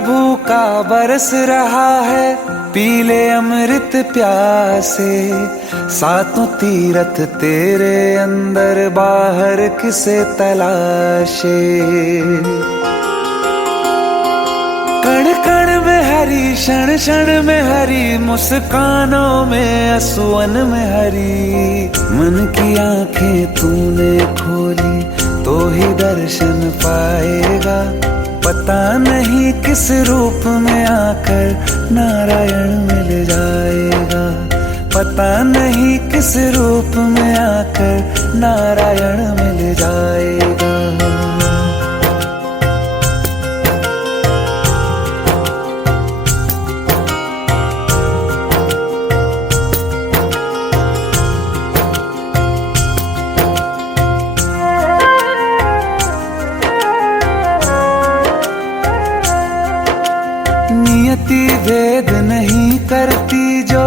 भूखा बरस रहा है, पीले अमृत प्यासे। सातों तीरथ तेरे अंदर, बाहर किसे तलाशे। कण कण में हरी, क्षण क्षण में हरी, मुस्कानों में असुवन में हरी। मन की आंखें तूने खोली तो ही दर्शन पाएगा। पता नहीं किस रूप में आकर नारायण मिल जाएगा। पता नहीं किस रूप में आकर नारायण मिल जाएगा। नियति भेद नहीं करती, जो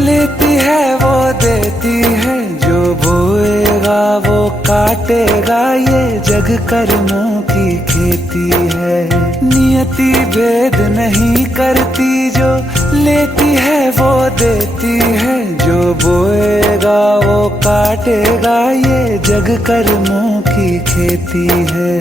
लेती है वो देती है। जो बोएगा वो काटेगा, ये जग कर्मों की खेती है। नियति भेद नहीं करती, जो लेती है वो देती है। जो बोएगा वो काटेगा, ये जग कर्मों की खेती है।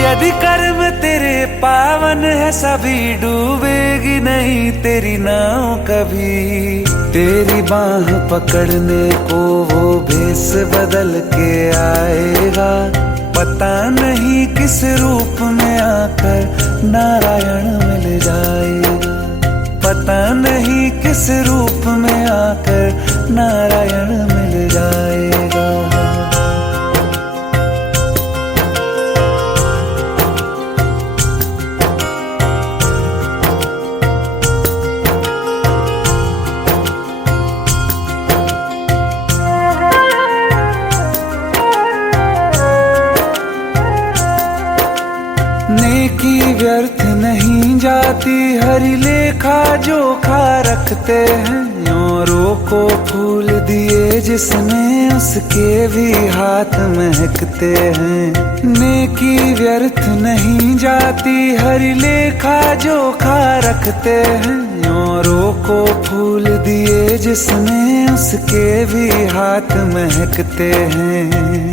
यदि कर्म तेरे पावन है, सभी डूबेगी नहीं तेरी नाव कभी। तेरी बाह पकड़ने को वो भेष बदल के आएगा। पता नहीं किस रूप में आकर नारायण मिल जाएगा। पता नहीं किस रूप में आकर नारायण मिल जाएगा। नेकी व्यर्थ नहीं जाती, हरि लेखा जोखा रखते हैं। औरों को फूल दिए जिसने, उसके भी हाथ महकते हैं। नेकी व्यर्थ नहीं जाती, हरि लेखा जोखा रखते हैं। औरों को फूल दिए जिसने, उसके भी हाथ महकते हैं।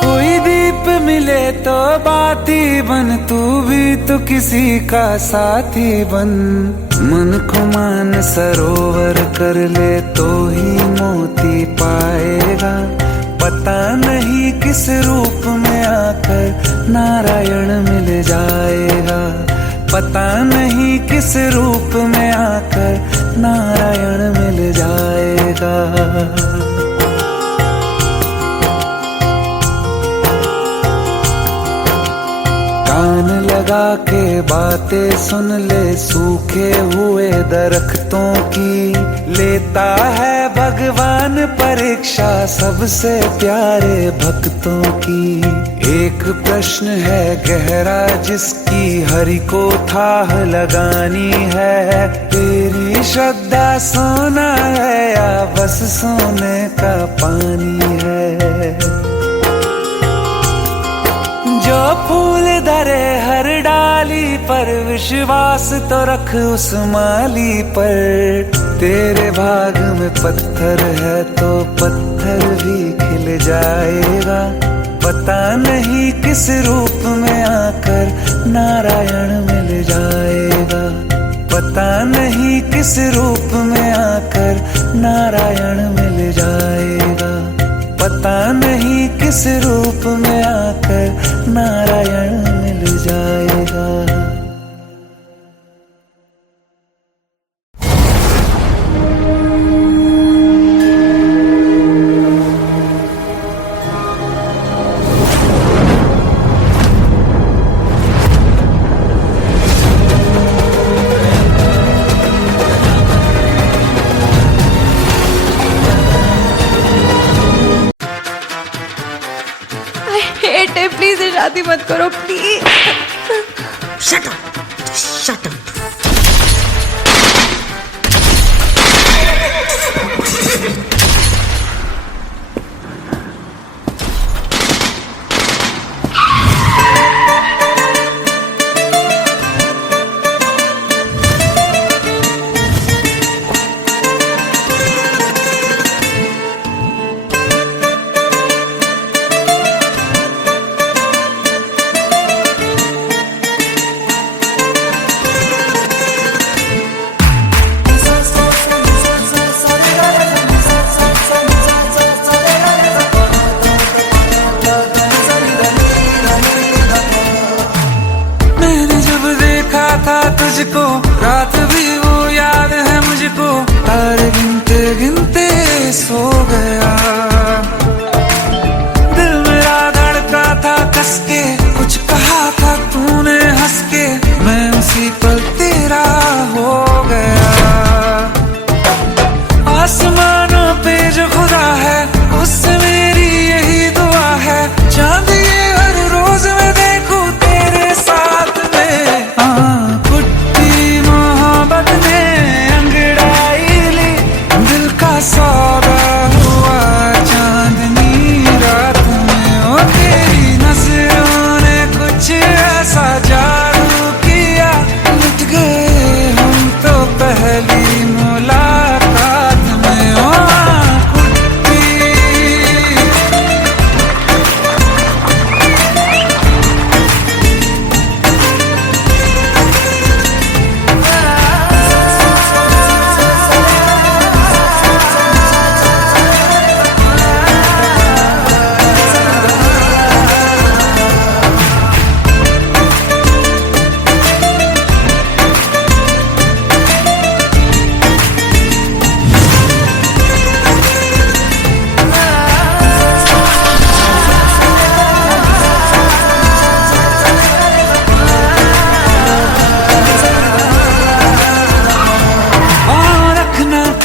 कोई दीप मिले तो बाती बन, तू भी तो किसी का साथी बन। मन को मान सरोवर कर ले तो ही मोती पाएगा। पता नहीं किस रूप में आकर नारायण मिल जाएगा। पता नहीं किस रूप में आकर नारायण मिल जाएगा। कान लगा के बातें सुन ले, सूखे हुए दरख्तों की। लेता है भगवान परीक्षा सबसे प्यारे भक्तों की। एक प्रश्न है गहरा जिसकी हरि को थाह लगानी है। तेरी श्रद्धा सोना है या बस सोने का पानी है। जो फूल धरे हर डाली पर, विश्वास तो रख उस माली पर। तेरे भाग में पत्थर है तो पत्थर भी खिल जाएगा। पता नहीं किस रूप में आकर नारायण मिल जाएगा। पता नहीं किस रूप में आकर नारायण मिल जाएगा। पता नहीं किस रूप में आकर नारायण मिल जाएगा। प्लीज शादी मत करो please. Shut up, shut up. सो गया। दिल मेरा धड़का था कस के, कुछ कहा था तूने हंस के, मैं उसी पल तेरा हो गया। आसमानों पे जो खुदा है उससे मेरी यही दुआ है, चांद ये हर रोज मैं देखूं तेरे साथ में। कुट्टी मोहब्बत ने अंगड़ाई ली, दिल का सौदा हुआ चांदनी रात में। ओ तेरी नजरों ने कुछ ऐसा जादू किया, लुट गए हम तो पहली मुलाकात में। ओ कुट्टी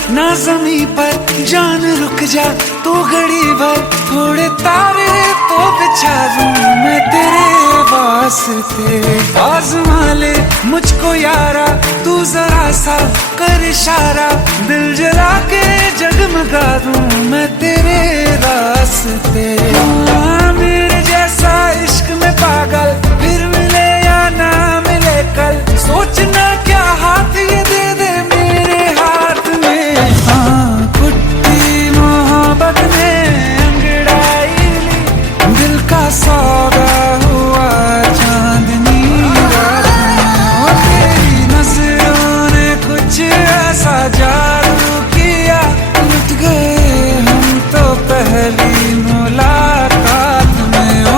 ना ज़मीं पर जान रुक जा तू घड़ी भर, थोड़े तारे तो बिछा दूं मैं तेरे वास्ते। आज़मा ले मुझको यारा तू जरा सा कर इशारा, दिल जला के जगमगा दूं मैं तेरे रास्ते। मेरे जैसा इश्क में पागल फिर मिले या ना मिले कल, सोचना क्या हाथ ये दे दे मेरे हाथ में। कुट्टी मोहब्बत ने अंगड़ाई ली, दिल का सौदा हुआ चांदनी रात में। ओ तेरी नजरों ने कुछ ऐसा जादू किया, लुट गए हम तो पहली मुलाकात में। ओ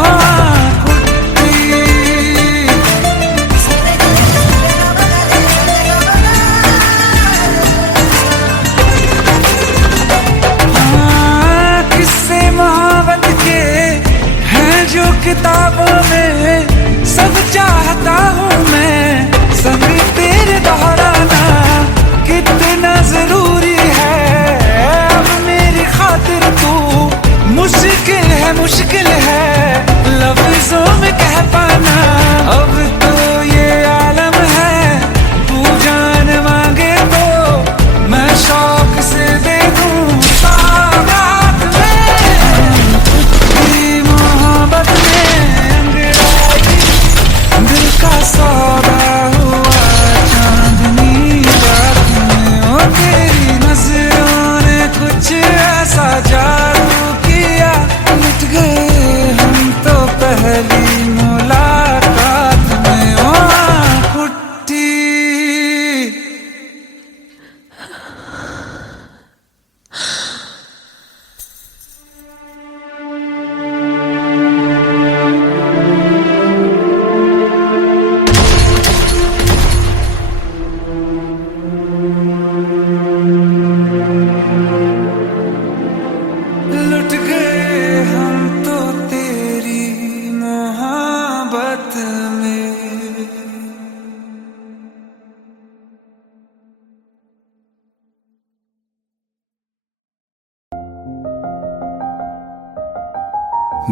किताबों में सब चाहता हूँ मैं, संग तेरे दोहराना कितना जरूरी है। अब मेरी खातिर तू मुश्किल है लफ्जों में कह पाना। अब तो ये आलम है, तू जान मांगे तो मैं शौक से दे दूँ सौगात में। मोहब्बत दिल का सौदा हुआ चांदनी रात में। ओ तेरी नजरों ने कुछ ऐसा जादू किया, लुट गए हम तो पहली मुलाकात में। ओ कुट्टी लुट गए हम तो तेरी मोहब्बत में।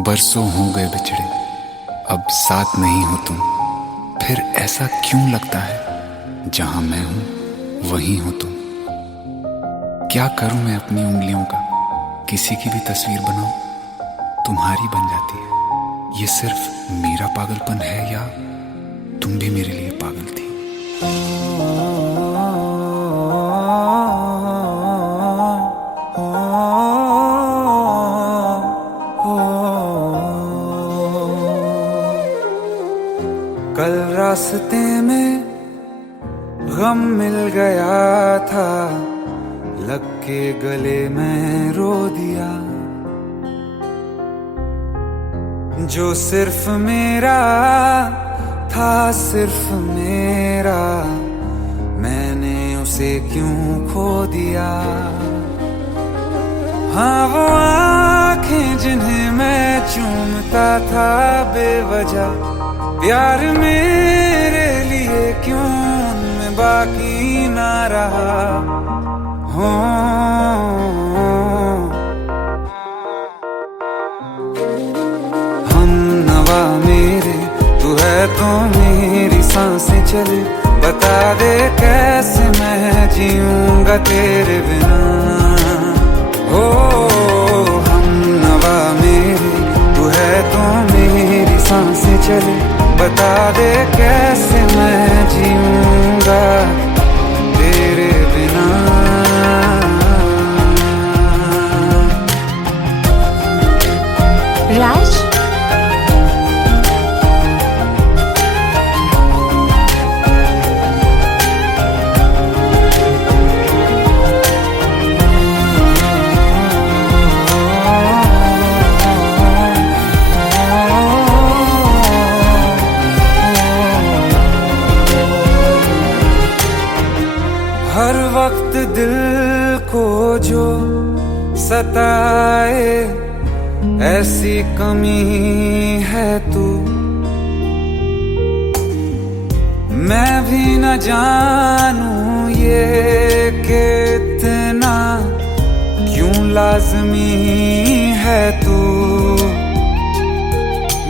बरसों हो गए बिछड़े, अब साथ नहीं हो तुम, फिर ऐसा क्यों लगता है जहां मैं हूं वहीं हो तुम। क्या करूं मैं अपनी उंगलियों का, किसी की भी तस्वीर बनाऊं तुम्हारी बन जाती है। ये सिर्फ मेरा पागलपन है या तुम भी मेरे लिए पागल थी। कल रास्ते में गम मिल गया था, लग के गले में रो दिया। जो सिर्फ मेरा था, सिर्फ मेरा, मैंने उसे क्यों खो दिया। हाँ वो आंखें जिन्हें मैं चूमता था बेवजह, प्यार मेरे लिए क्यों उनमें बाकी ना रहा हो। हम नवा मेरे तू है तो मेरी सांसें चले, बता दे कैसे मैं जीऊंगा तेरे बिना। हो हम नवा मेरे तू है तो मेरी सांसें चले, बता दे कैसे मैं जीऊंगा तेरे बिना। राज, हर वक्त दिल को जो सताए ऐसी कमी है तू, मैं भी न जानूं ये कि इतना क्यों लाज़मी है तू।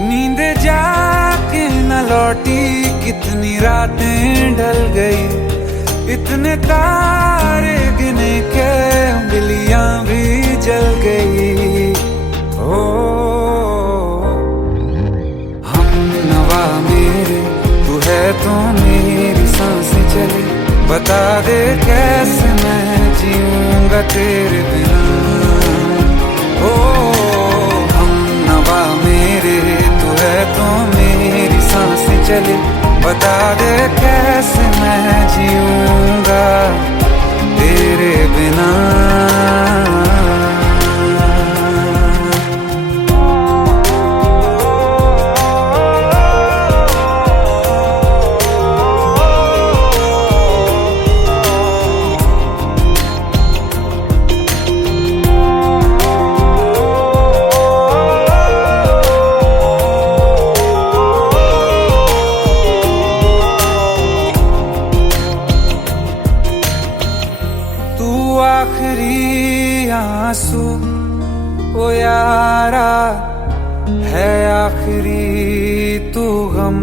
नींद जाके न लौटी कितनी रातें ढल गई, इतने तारे गिने के उंगलियां भी जल गई। ओ हम नवा मेरे तू है तो मेरी सांसें चले, बता दे कैसे मैं जीऊंगा तेरे बिना। ओ हम नवा मेरे तू है तो मेरी सांसें चले, बता दे कैसे मैं जीऊंगा तेरे बिना। आखिरी आंसू ओ यारा है, आखिरी तू गम।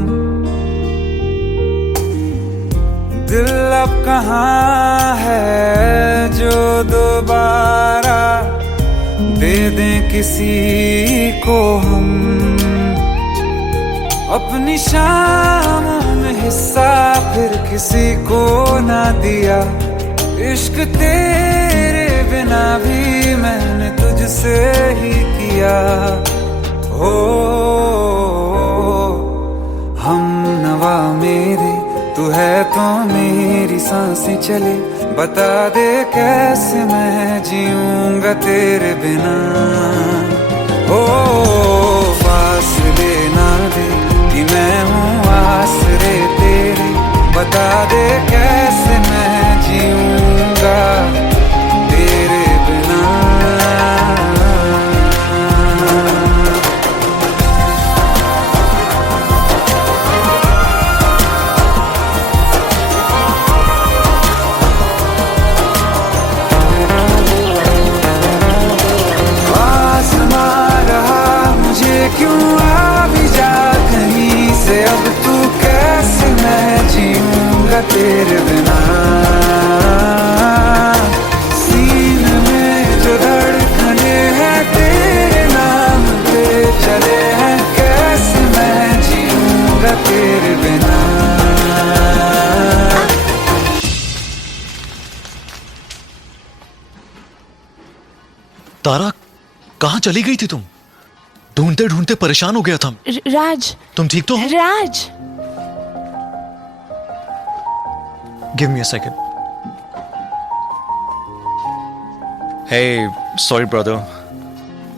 दिल अब कहाँ है जो दोबारा दे दें किसी को हम, अपनी शामों में हिस्सा फिर किसी को ना दिया। इश्क तेरे बिना भी मैंने तुझसे ही किया। हो हम नवा मेरे तू है तो मेरी सांसें चले, बता दे कैसे मैं जीऊंगा तेरे बिना। हो फासले ना दे कि मैं हूँ आसरे तेरे, बता दे कैसे मैं जीऊंगा तेरे बिना। आसमां रहा मुझे क्यों आ भी जा कहीं से, अब तू कैसे मैं जीऊंगा तेरे बिना। सीने में जो धड़कने हैं तेरे नाम पे चले हैं, कैसे मैं जीऊंगा तेरे बिना। तारा, कहाँ चली गई थी तुम? ढूंढते ढूंढते परेशान हो गया था। राज, तुम ठीक तो हो? Raj, give me a second. Hey, sorry brother.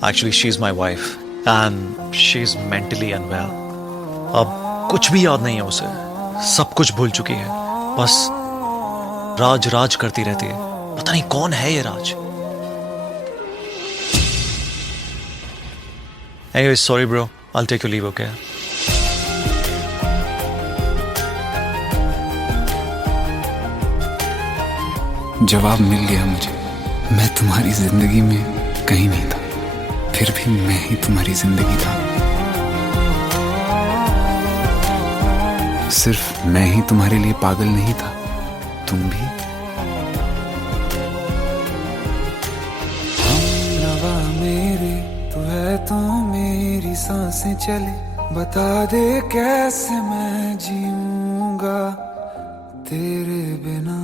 Actually, she's my wife and she's mentally unwell. अब कुछ भी याद नहीं है उसे, सब कुछ भूल चुकी है, बस राज राज करती रहती है। पता नहीं कौन है ये राज। Anyway, sorry bro, I'll take your leave, okay? जवाब मिल गया मुझे। मैं तुम्हारी जिंदगी में कहीं नहीं था, फिर भी मैं ही तुम्हारी जिंदगी था। सिर्फ मैं ही तुम्हारे लिए पागल नहीं था, तुम भी। हमनवा मेरे तू है तो मेरी सांसें चले, बता दे कैसे मैं जीऊंगा तेरे बिना।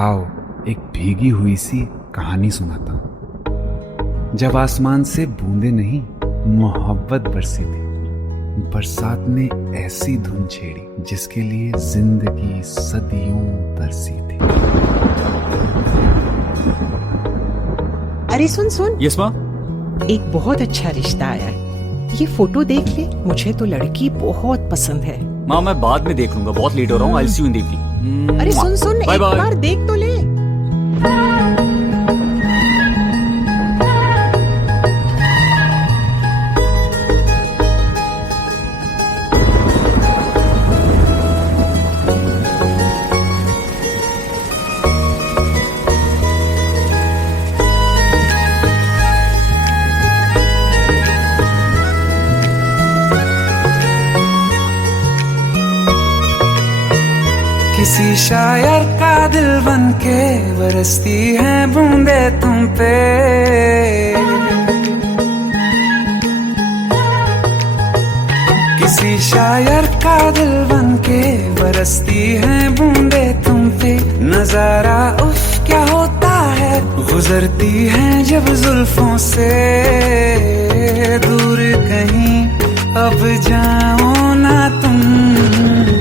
आओ एक भीगी हुई सी कहानी सुनाता हूं। जब आसमान से बूंदे नहीं मोहब्बत बरसी थी, बरसात ने ऐसी धुन छेड़ी जिसके लिए जिंदगी सदियों तरसी थी। अरे सुन सुन, यस माँ। एक बहुत अच्छा रिश्ता आया है, ये फोटो देख ले। मुझे तो लड़की बहुत पसंद है। माँ मैं बाद में देख लूंगा, बहुत लेट हो रहा हूँ। आई सी यू इन द इवनिंग। अरे सुन सुन, एक बार देख तो ले। किसी शायर का दिल बन के बरसती है बूंदे तुम पे, किसी शायर का दिल बन के बरसती है बूंदे तुम पे। नजारा उफ क्या होता है, गुजरती है जब जुल्फों से दूर कहीं अब जाओ ना तुम।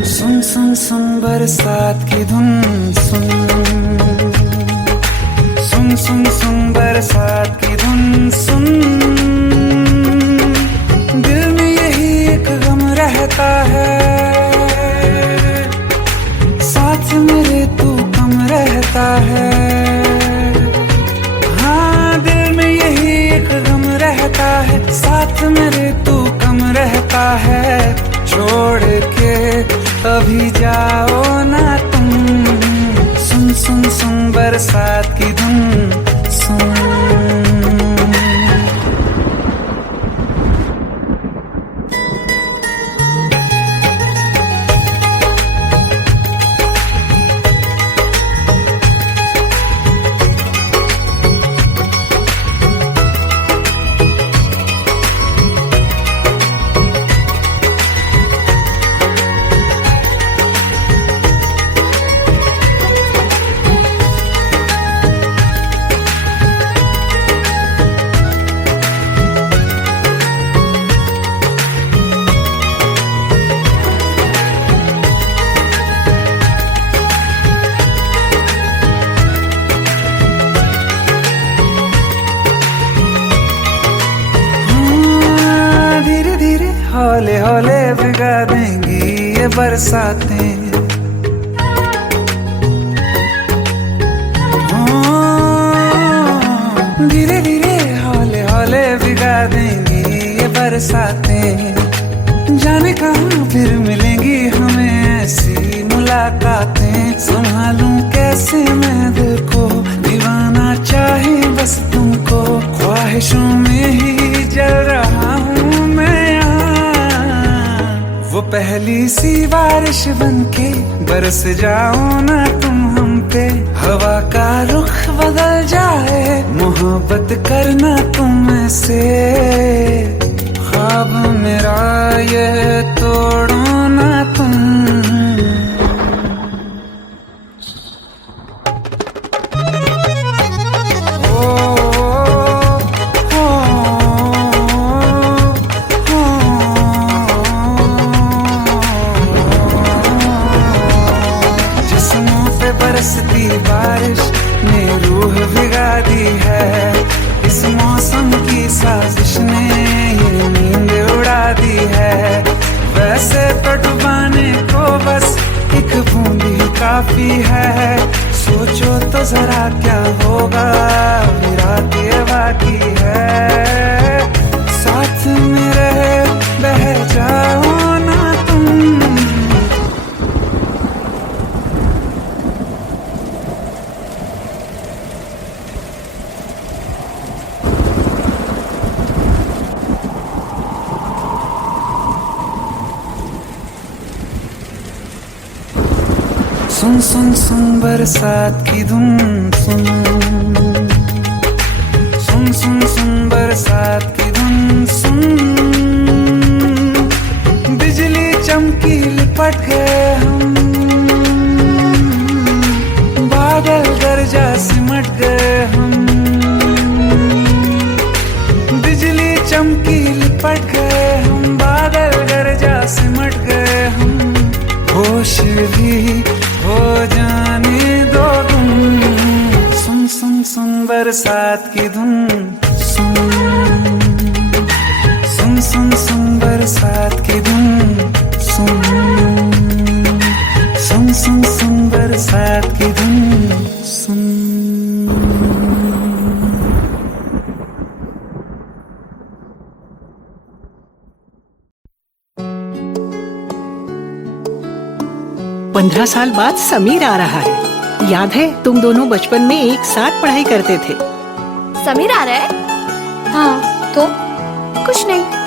सुन सुन सुन बरसात की धुन, सुन सुन सुन सुन बरसात की धुन सुन। दिल में यही एक गम रहता है, साथ मेरे तू कम रहता है। हाँ दिल में यही एक गम रहता है, साथ मेरे तू कम रहता है। छोड़ के अभी जाओ ना तुम, सुन सुन सुन बरसात की धुन सुन। हौले हौले भिगा देंगी ये बरसातें, धीरे धीरे हौले हौले भिगा देंगी ये बरसातें। जाने कहाँ फिर मिलेंगी हमें ऐसी मुलाकातें। संभालूं कैसे मैं दिल को, दीवाना चाहे बस तुमको। ख्वाहिशों में ही जल रहा हूँ मैं यहाँ। वो पहली सी बारिश बनके बरस जाओ ना तुम हम पे। हवा का रुख बदल जाए, मोहब्बत करना तुम से। ख्वाब मेरा ये तोड़ो ना तुम। बरसती बारिश ने रूह भिगा दी है। इस मौसम की साजिश ने ये नींद उड़ा दी है। वैसे तो डुबाने को बस सुन सुन सुन बरसात की धुन सुन, सुन सुन सुन बरसात की धुन सुन, बिजली चमकी लिपट गए हम, बादल गरजा सिमट गए हम, बिजली चमकी लिपट गए हम, बादल गरजा सिमट गए हम, होश भी हो जाने दो तुम, सुन सुन सुन बरसात की धुन सुन, सुन सुन सुन बरसात की धुन सुन, सुन सुन सुन बरसात की धुन सुन। पंद्रह साल बाद समीर आ रहा है। याद है तुम दोनों बचपन में एक साथ पढ़ाई करते थे। समीर आ रहा है? हाँ तो कुछ नहीं।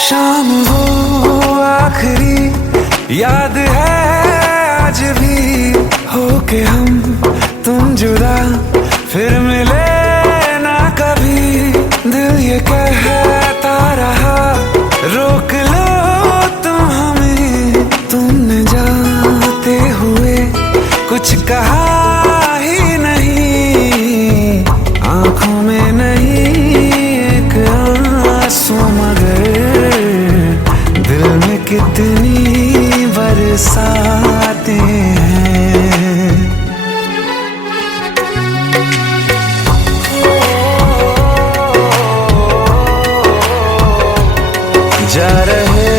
शाम वो आखिरी याद है आज भी, होके हम तुम जुदा फिर मिले ना कभी, दिल ये कहता रहा रोक लो तुम हमें, तुमने जाते हुए कुछ कहा ही नहीं, आंखों में नहीं एक आंसू मगर दिल में कितनी बरसाते हैं। जा रहे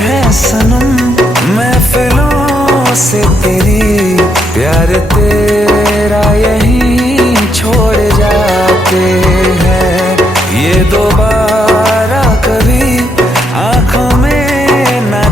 हैं सनम महफिलों से तेरी, प्यार तेरा यहीं छोड़ जाते हैं, ये दोबारा कभी आंखों में ना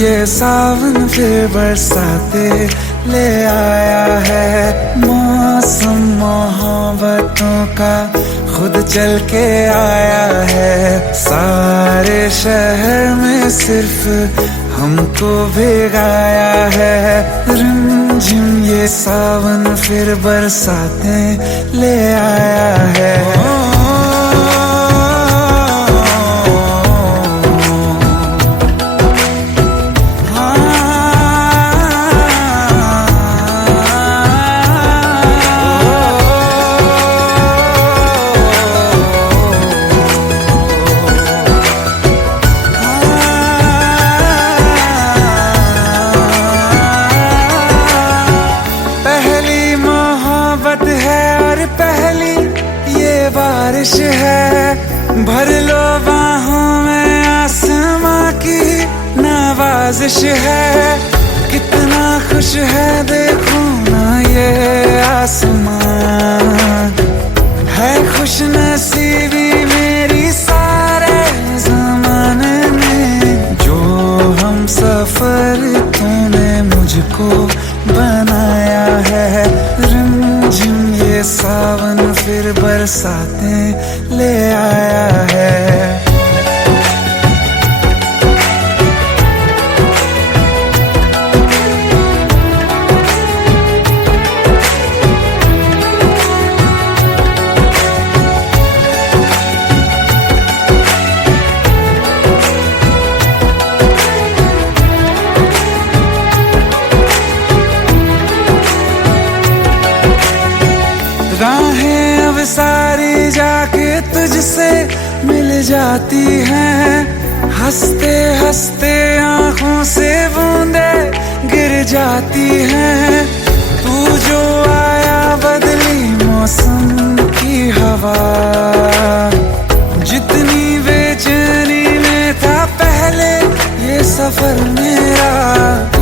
ये सावन फिर बरसाते ले आया है। मौसम मोहब्बतों का खुद चल के आया है। सारे शहर में सिर्फ हमको भिगाया है। रिमझिम ये सावन फिर बरसाते ले आया है। बारिश है भर लो बाहों में, आसमां की नवाजिश है। कितना खुश है देखो ना ये आसमां, है खुश नसीबी मेरी सारे ज़माने में। जो हम सफर तूने मुझको बनाया है। रिमझिम ये सावन फिर बरसाते ले आया है। राहें अब सारी जाके तुझसे मिल जाती हैं। हंसते हंसते आंखों से बूंदे गिर जाती हैं। तू जो आया बदली मौसम की हवा, जितनी बेचैनी में था पहले ये सफर मेरा,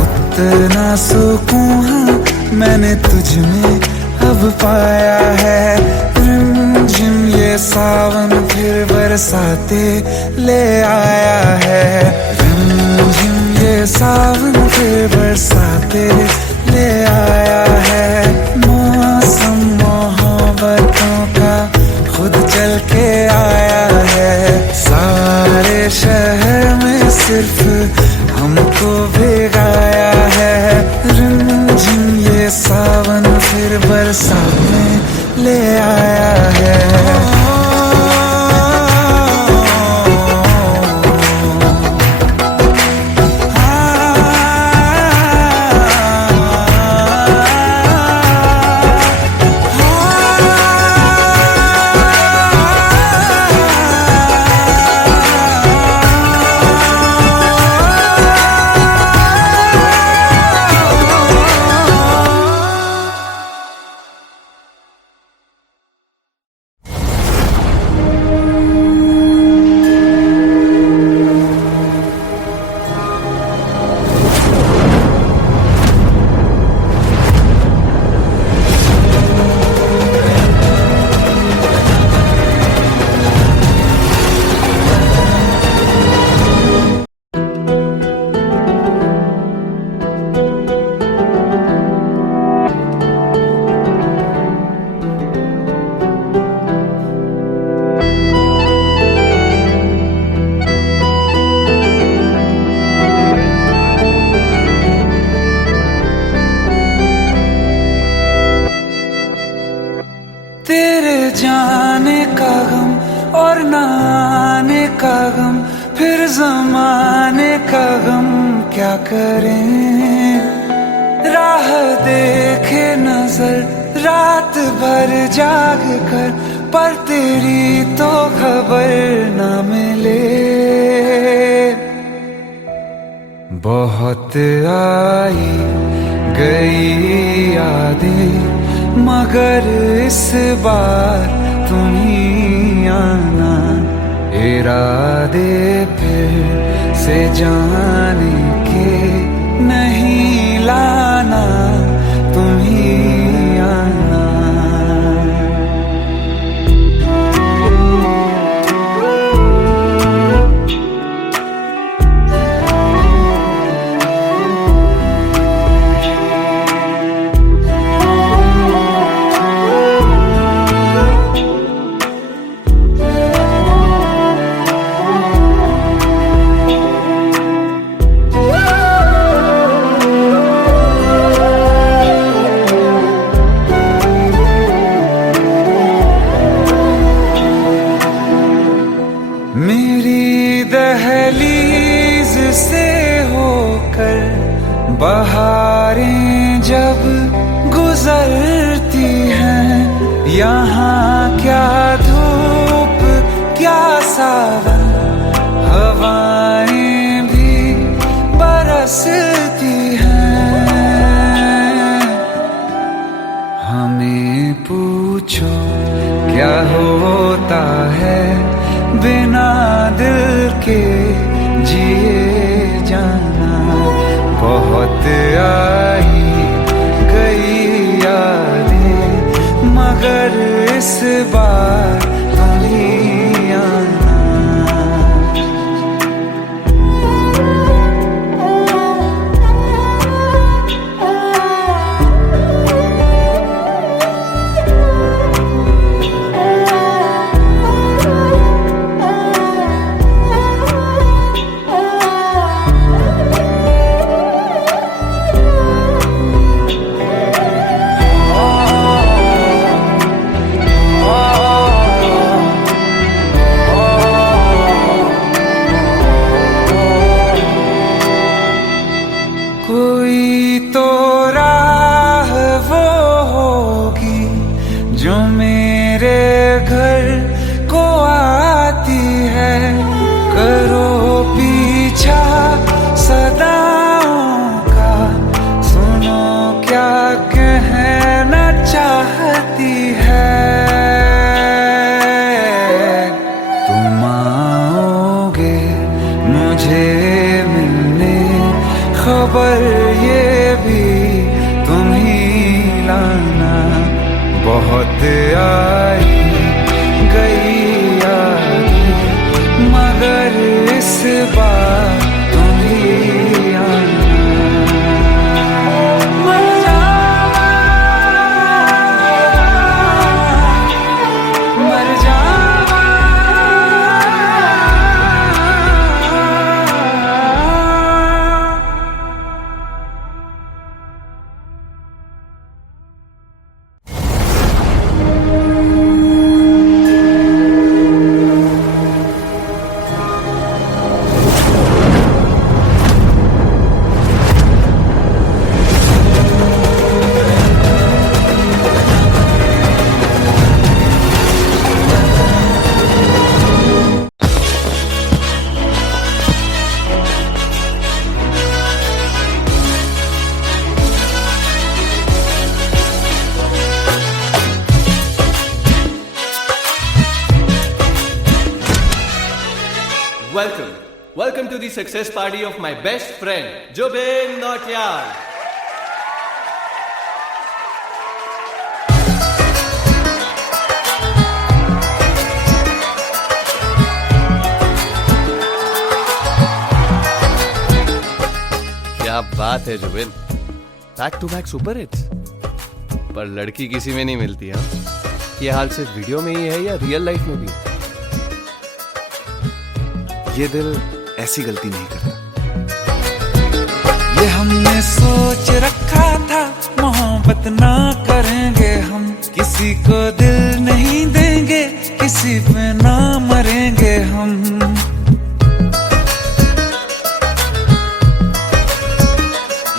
उतना सुकून मैंने तुझ में अब पाया है। रिमझिम ये सावन फिर बरसाते ले आया है। रिमझिम ये सावन फिर बरसाते ले आया है। मौसम मोहब्बतों का खुद चल के आया है। सारे शहर में सिर्फ हमको भिगाया है। रिमझिम ये सावन फिर बरसाते ले आया है। तेरे जाने का गम और न आने का गम, फिर जमाने का गम क्या करें। राह देखे नजर रात भर जाग कर, पर तेरी तो खबर न मिले। बहुत आई गई यादें मगर इस बार तुम ही आना। इरादे फिर से जाने के नहीं लाना, तुम ही आना। मेरी दहलीज से होकर बहारें जब गुजरती हैं, यहाँ क्या धूप क्या सावन, हवाएं भी बरसती हैं। हमें पूछो क्या होता है बिना दिल के जिए जाना। बहुत आई गई यादें मगर इस बार तुम ही आना। कोई तो राह वो होगी जो मेरे घर को आती है। करो पीछा सदाओं का, सुनो क्या कहना चाहती है। तुम आओगे मुझे मिलने, खबर ये भी तुम ही लाना। बहुत आई गई यादें मगर इस बार तुम ही आना। मर जावा, मर जावा। Welcome to the success party of my best friend, Jobin Nautiyal. क्या बात है Zubin, back to back super hits. पर लड़की किसी में नहीं मिलती। हाँ, ये हाल सिर्फ वीडियो में ही है या रियल लाइफ में भी? ये दिल ऐसी गलती नहीं करता। ये हमने सोच रखा था मोहब्बत ना करेंगे हम, किसी को दिल नहीं देंगे, किसी पे ना मरेंगे हम।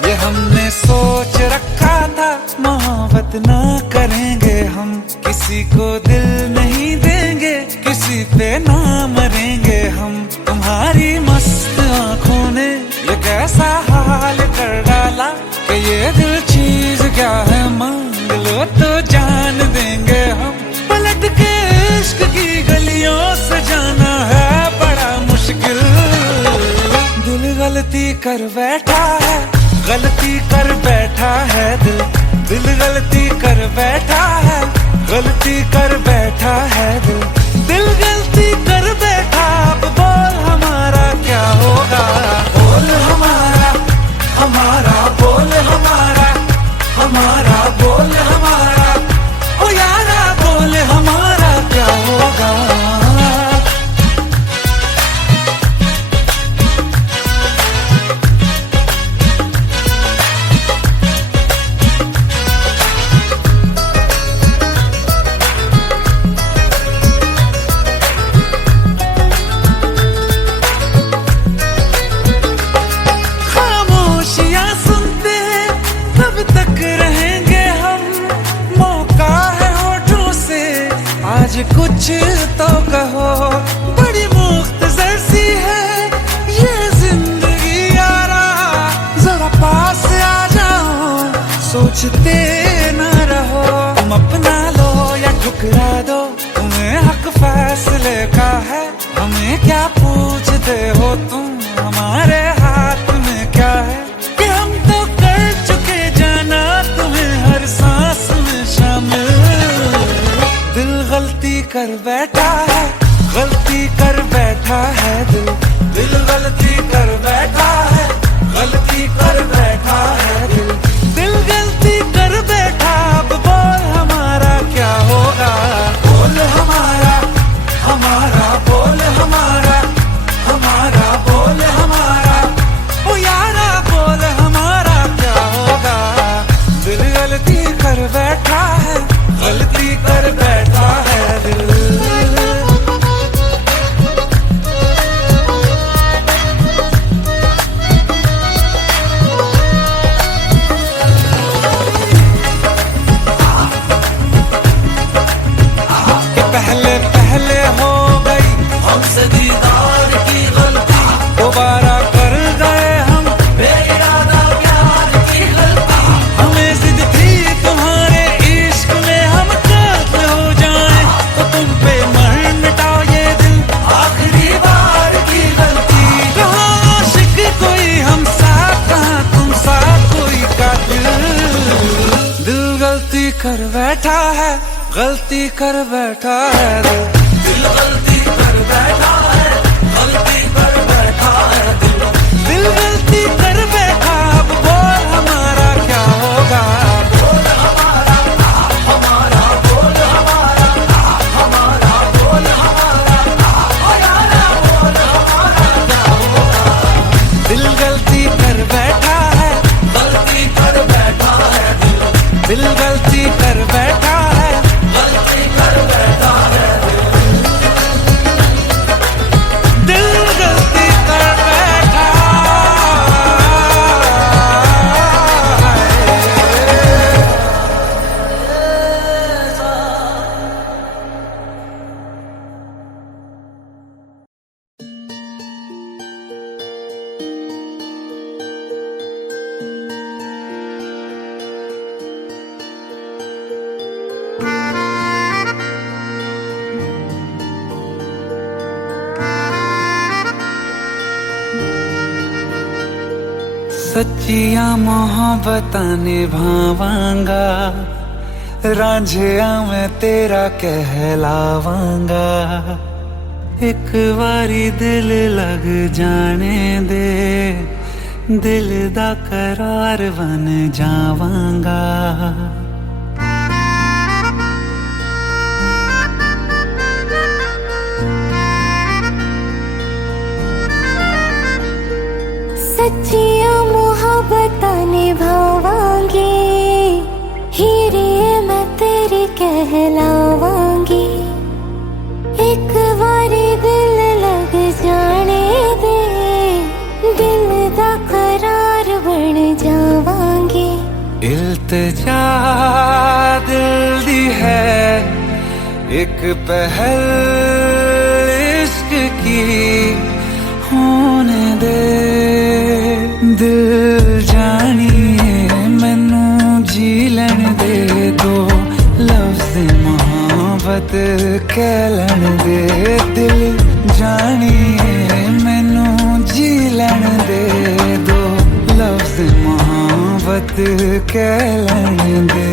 ये हमने सोच रखा था मोहब्बत ना करेंगे हम, किसी को दिल नहीं देंगे, किसी पे ना मरेंगे हम। तुम्हारी मस्त आंखों ने ये कैसा हाल कर डाला कि ये दिल चीज क्या है, मांग लो तो जान देंगे हम। पलट के इश्क की गलियों से जाना है बड़ा मुश्किल। दिल गलती कर बैठा है, गलती कर बैठा है दिल। दिल गलती कर बैठा है, गलती कर बैठा है दिल। दिल गलती कर बैठा, अब बोल हमारा क्या होगा। बोल हमारा, हमारा बोल हमारा, हमारा बोल हमारा। ओ यारा बोल हमारा क्या होगा। पूछते हो तुम हमारे हाथ में क्या है, कि हम तो कर चुके जाना तुम्हें हर सांस में शामिल। दिल गलती कर बैठा है, गलती कर बैठा है दिल, दिल गलती कर बैठा है, गलती कर बैठा है दिल, दिल गलती कर बैठा। अब बोल हमारा क्या होगा, बोल हमारा, हमारा बोल हमारा, हमारा बोल हमारा, ओ यारा बोल हमारा क्या होगा। दिल गलती कर बैठा है, गलती कर बैठा है दिल। पहले पहले हो गई हमसे दीदार की गलती, दोबारा कर गए हम बेइरादा प्यार की गलती। हमें जिद थी तुम्हारे इश्क में हम काफिर हो जाएं, तो तुम पे मर मिटाओ ये दिल आखिरी बार की गलती। कहाँ आशिक कोई हम साथ, कहाँ तुम साथ कोई कातिल। दिल गलती कर बैठा है, गलती कर बैठा है दिल, दिल गलती कर बैठा है, गलती कर बैठा है दिल, दिल गलती कर बैठा। अब बोल हमारा क्या होगा, बोल हमारा, हमारा बोल हमारा, हमारा बोल हमारा, ओ यारा बोल हमारा क्या होगा। दिल गलती कर बैठा है, गलती कर बैठा है दिल, दिल गलती कर बैठा है, गलती कर बैठा है दिल, गलती कर बैठा सच्चिया मोहब्बतां निभावांगा, रांझिया मैं तेरा कहलावांगा। एक बारी दिल लग जाने दे, दिल दा करार बन जावांगा। सच्चिया मोहब्बतां निभावांगी, हीरे मैं तेरी कहलावांगी। एक बारी दिल लग जाने दे, दिल दा करार बन जावांगी। इल्तिजा दिल दी है एक पहल इश्क की होने दे। दिल जानिए मैनू जी लैन दे, दो लफ्ज़ मोहब्बत कह लैन दे। दिल जानिए मैनू जी लैन दे, दो लफ्ज़ मोहब्बत कह लैन दे।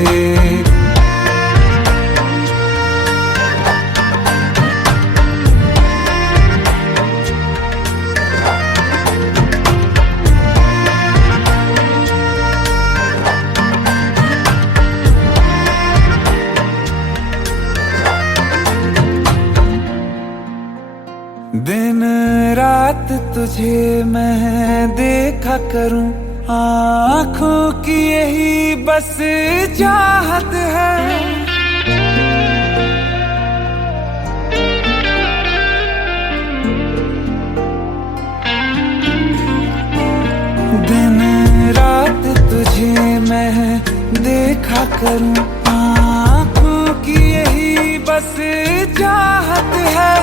दिन रात तुझे मैं देखा करूं, आँखों की यही बस चाहत है। दिन रात तुझे मैं देखा करूं, आँखों की यही बस चाहत है।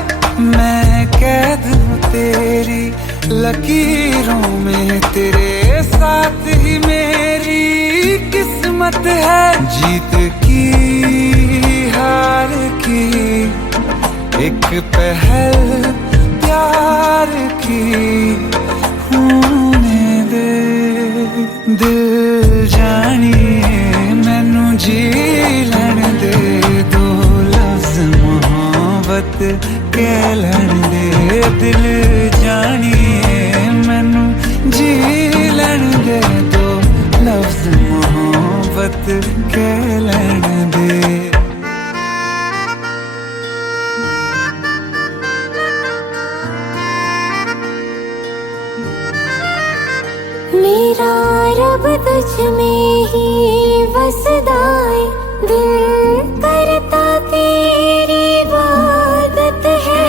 मैं कैद हूँ तेरी लकीरों में, तेरे साथ ही मेरी किस्मत है। जीत की हार की एक पहल प्यार की होने दे दिल जानिए मैनू जी लैण दे दो लफ्ज मोहब्बत कह लैण दे दिल जानिए मैनू जी लैण दे दो लफ्ज मोहब्बत कह लैण दे। मेरा रब तुझ में ही वसदा है, दिल करता तेरी इबादत है।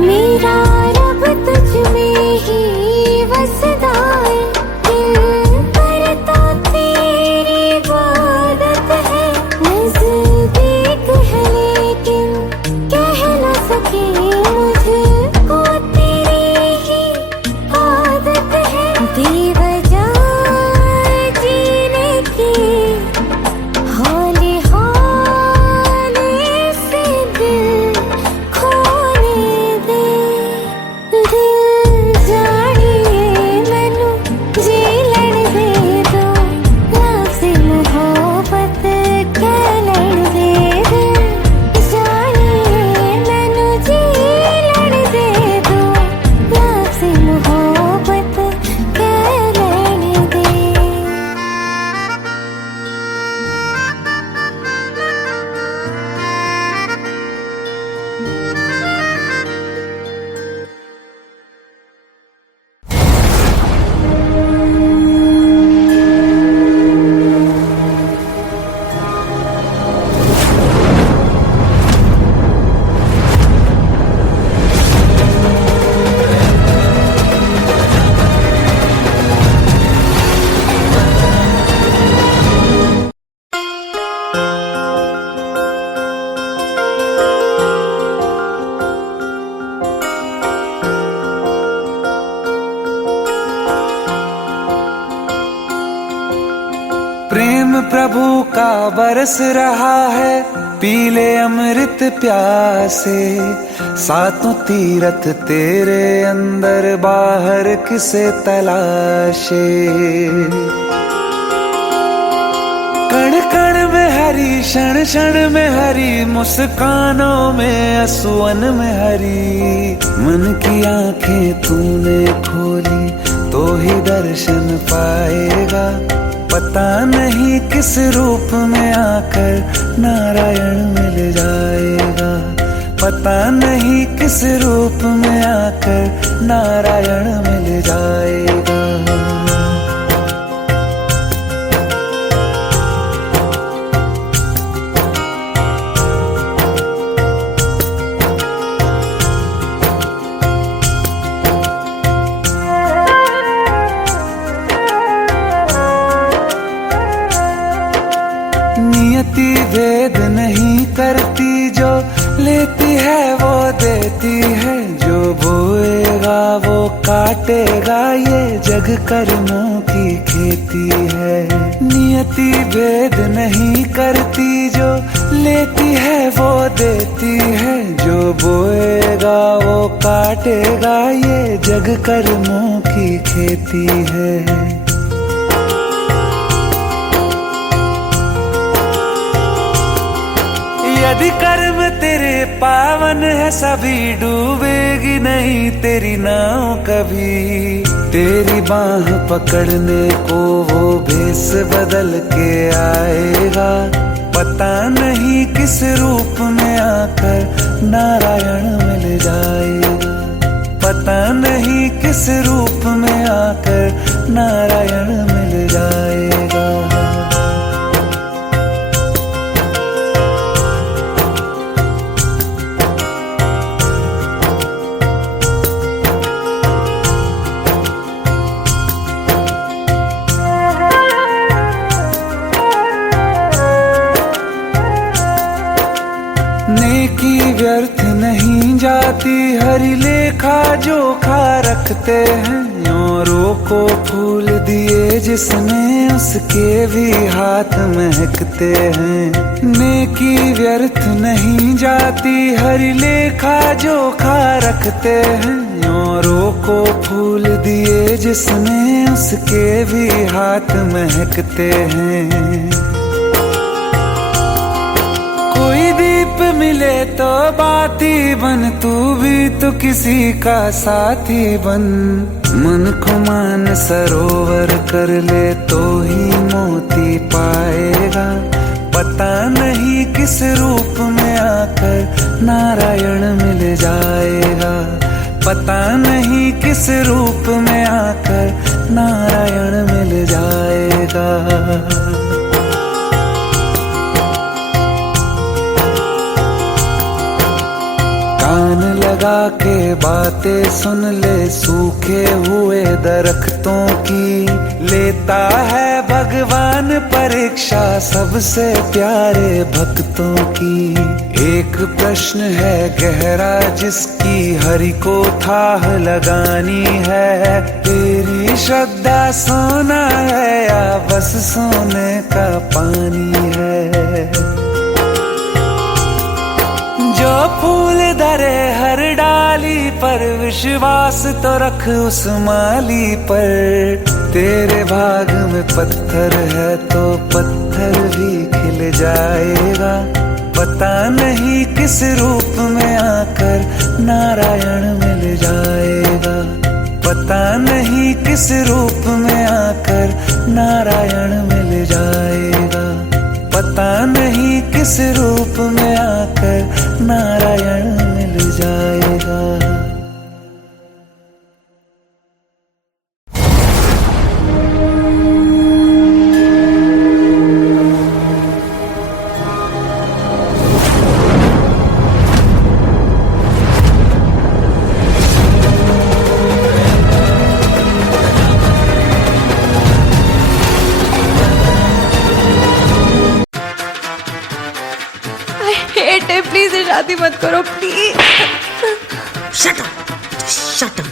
मेरा रब तुझ में ही वसदा है, दिल करता तेरी इबादत है। नज़दीक है लेकिन कह न सके मुझको तेरी ही आदत है। बेवजह जीने की हौले हौले से दिल खोने दे दिल जानिए मैनू जी लैण दे दो लफ्ज़ मोहब्बत कह लैण दे दिल जानिए मैनू जी लैण दे दो लफ्ज़ मोहब्बत कह लैण दे। प्रेम प्रभु का बरस रहा है पीले अमृत प्यासे सातों तीरथ तेरे अंदर बाहर किसे तलाशे। कण कण में हरी क्षण क्षण में हरी मुस्कानों में असुवन में हरी मन की आंखें तूने खोली तो ही दर्शन पाएगा। पता नहीं किस रूप में आकर नारायण मिल जाएगा। पता नहीं किस रूप में आकर नारायण मिल जाएगा। नियति भेद नहीं करती जो लेती है वो देती है। जो बोएगा वो काटेगा ये जग कर्मों की खेती है। नियति भेद नहीं करती जो लेती है वो देती है। जो बोएगा वो काटेगा ये जग कर्मों की खेती है। यदि कर्म तेरे पावन है सभी डूबेगी नहीं तेरी नाव कभी। तेरी बाह पकड़ने को वो भेष बदल के आएगा। पता नहीं किस रूप में आकर नारायण मिल जाएगा। पता नहीं किस रूप में आकर नारायण मिल जाएगा। नेकी व्यर्थ नहीं जाती हरि लेखा जोखा रखते हैं। यूं औरों को फूल दिए जिसने उसके भी हाथ महकते हैं। नेकी व्यर्थ नहीं जाती हर लेखा जोखा रखते हैं। औरों को फूल दिए जिसने उसके भी हाथ महकते हैं। कोई दीप मिले तो बाती बन, तू भी तो किसी का साथी बन। मन को मान सरोवर कर ले तो ही मोती पाएगा। पता नहीं किस रूप में आकर नारायण मिल जाएगा। पता नहीं किस रूप में आकर नारायण मिल जाएगा। कान लगा के बातें सुन ले सूखे हुए दरख्तों की। लेता है भगवान परीक्षा सबसे प्यारे भक्तों की। एक प्रश्न है गहरा जिसकी हरि को थाह लगानी है। तेरी श्रद्धा सोना है या बस सोने का पानी है। जो फूल धरे हर डाली पर विश्वास तो रख उस माली पर। तेरे भाग में पत्थर है तो पत्थर भी खिल जाएगा। पता नहीं किस रूप में आकर नारायण मिल जाएगा। पता नहीं किस रूप में आकर नारायण मिल जाएगा। पता नहीं किस रूप में आकर नारायण मिल जाएगा। हेट है, प्लीज ये शादी मत करो please. Shut up! Shut up!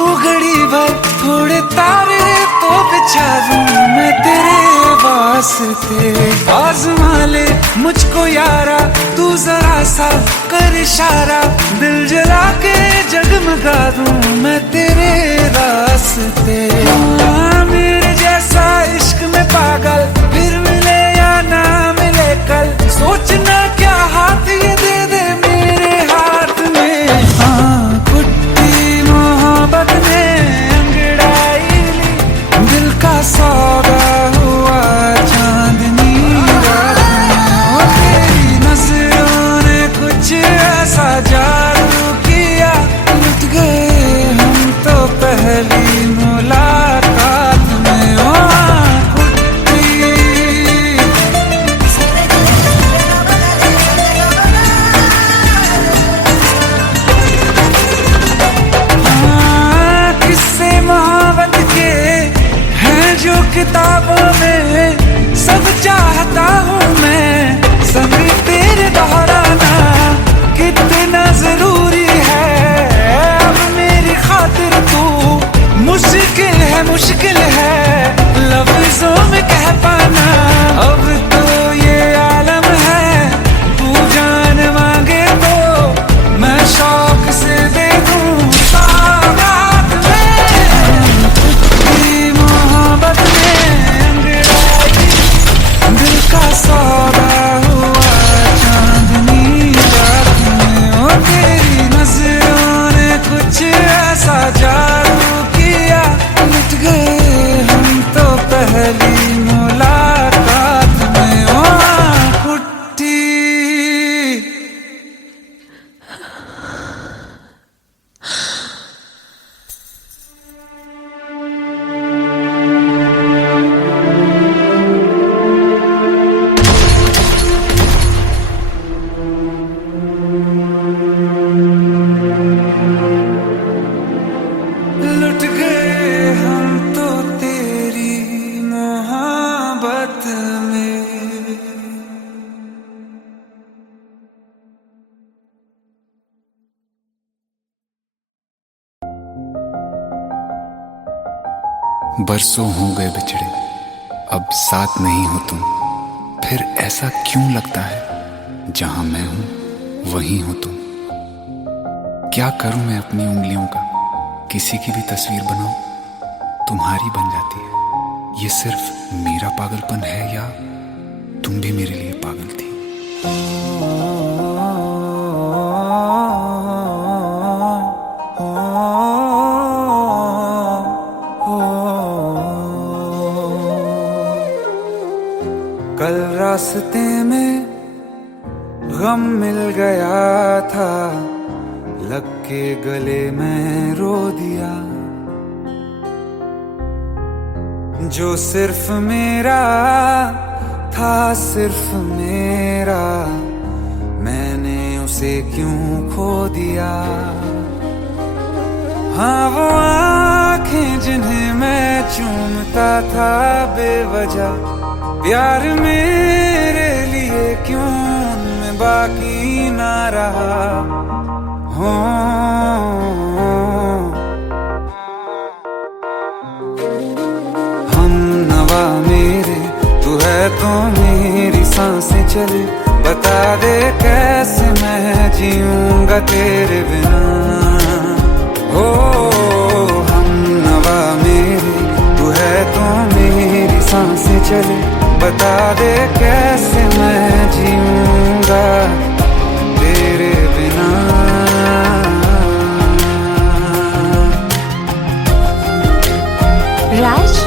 तू घड़ी भर थोड़े तारे तो बिछा दूं मैं तेरे वास्ते। आज़मा ले मुझको यारा, तू जरा सा कर इशारा, दिल जला के जगमगा दूं मैं तेरे रास्ते। मेरे जैसा इश्क में पागल फिर मिले या ना मिले कल, सोचना क्या हाथ ये दे दे मेरे हाथ में। हाँ कुट्टी मोहब्बत ने अंगड़ाई ली, दिल का सौदा हुआ चांदनी रात में। तेरी नजरों ने कुछ ऐसा जादू किया, लुट गए हम तो पहली मुलाकात में। ओ कुट्टी किस्से मोहब्बत के हैं जो किताबों में, सब चाहता हूँ मैं संग तेरे दोहराना, कितना जरूरी है अब मेरी खातिर तू। मुश्किल है लफ्जों में कह पाना, अब तो ये आलम है तू जान मांगे तो मैं शौक से दे दूं सौगात में। तेरी मोहब्बत में अंगड़ाई, दिल का सौदा हुआ चांदनी रात में। ओ तेरी नजरों ने कुछ ऐसा जादू किया, लुट गए हम तो पहली मुलाकात में। ओ कुट्टी लुट गए हम तो तेरी मोहब्बत में। बरसों हो गए बिछड़े, अब साथ नहीं हो तुम, फिर ऐसा क्यों लगता है जहां मैं हूं वहीं हो तुम। क्या करूं मैं अपनी उंगलियों का, किसी की भी तस्वीर बनाऊं तुम्हारी बन जाती है। ये सिर्फ मेरा पागलपन है या तुम भी मेरे लिए पागल थी। कल रास्ते में गम मिल गया था, लग के गले में रो दिया। जो सिर्फ मेरा था सिर्फ मेरा, मैंने उसे क्यों खो दिया। हाँ वो आंखें जिन्हें मैं चूमता था बेवजह, प्यार मेरे लिए क्यों उनमें बाकी ना रहा। हो हम नवा मेरे, तू है तो मेरी सांसें चले, बता दे कैसे मैं जीऊंगा तेरे बिना। हो हम नवा मेरे, तू है तो मेरी सांसें चले, बता दे कैसे मैं जीऊंगा तेरे बिना। राज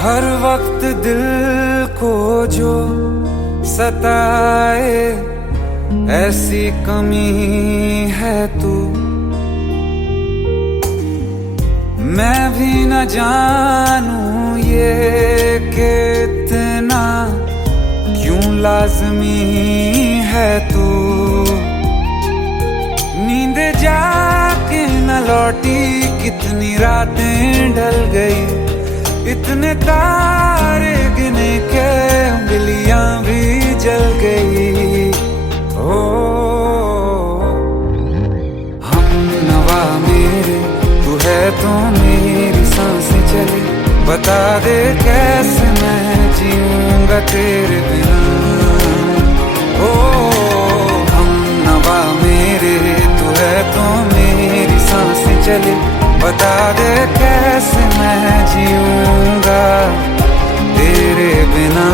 हर वक्त दिल को जो सताए ऐसी कमी है तू, मैं भी न जानूं ये कि इतना क्यों लाजमी है तू। नींद जाके न लौटी कितनी रातें ढल गई, इतने तारे गिने के उंगलियां भी जल गई। ओ हम नवा मेरे तू है तो मेरी सांसें चले, बता दे कैसे मैं जीऊंगा तेरे बिना। ओ हम नवा मेरे तू है तो मेरी सांसें चले, बता दे कैसे मैं जीऊंगा तेरे बिना।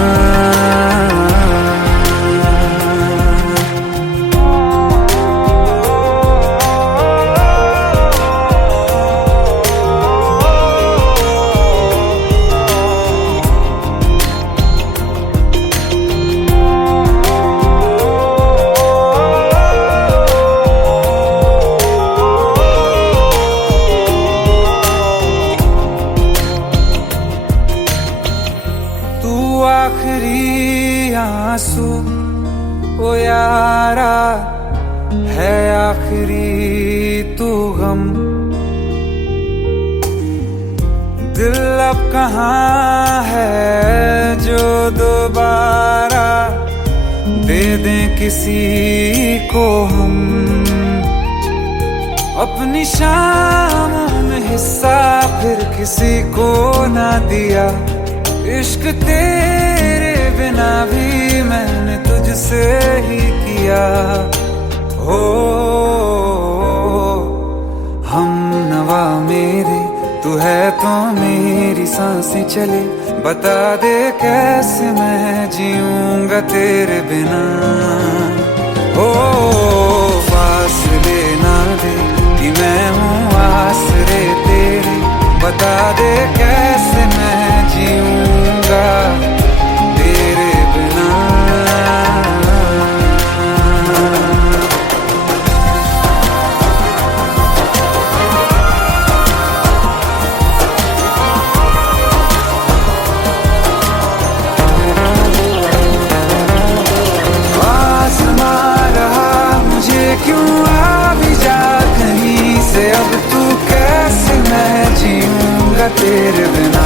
आखिरी आंसू ओ यारा है, आखिरी तू गम। दिल अब कहाँ है जो दोबारा दे दें किसी को हम। अपनी शामों में हिस्सा फिर किसी को ना दिया, इश्क तेरे बिना भी मैंने तुझसे ही किया। हो हम नवा मेरे तू है तो मेरी सांसें चले, बता दे कैसे मैं जीऊंगा तेरे बिना। हो फासले ना दे कि मैं हूँ आसरे तेरे, बता दे कैसे मैं जीऊंगा तेरे बिना। आसमां रहा मुझे क्यों आ भी जा कहीं से, अब तू कैसे मैं जीऊंगा तेरे बिना।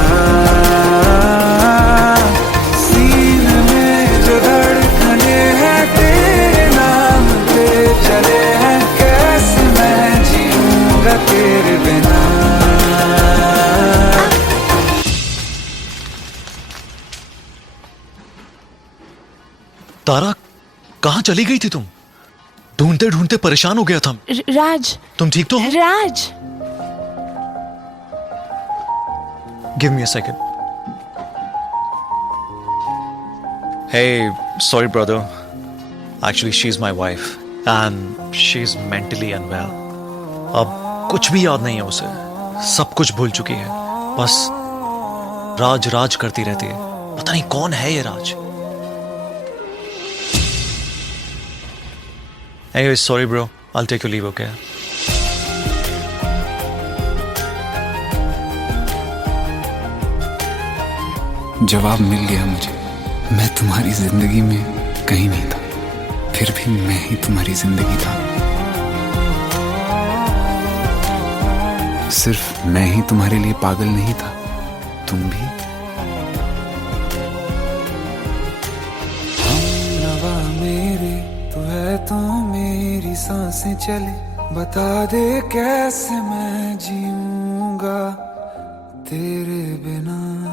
सीने में जो धड़कने हैं तेरे नाम पे चले हैं, कैसे मैं जीऊंगा तेरे बिना। तारा कहाँ चली गई थी तुम? ढूंढते ढूंढते परेशान हो गया था। राज, तुम ठीक तो हो? राज। Give me a second. Hey, sorry brother. Actually, she's my wife and she's mentally unwell. अब कुछ भी याद नहीं है उसे, सब कुछ भूल चुकी है। बस राज राज करती रहती है। पता नहीं कौन है ये राज। Anyway, sorry bro. I'll take your leave, okay? जवाब मिल गया मुझे। मैं तुम्हारी जिंदगी में कहीं नहीं था, फिर भी मैं ही तुम्हारी जिंदगी था। सिर्फ मैं ही तुम्हारे लिए पागल नहीं था, तुम भी। हम नवा मेरे तू है तो मेरी सांसें चले, बता दे कैसे मैं जीऊंगा तेरे बिना।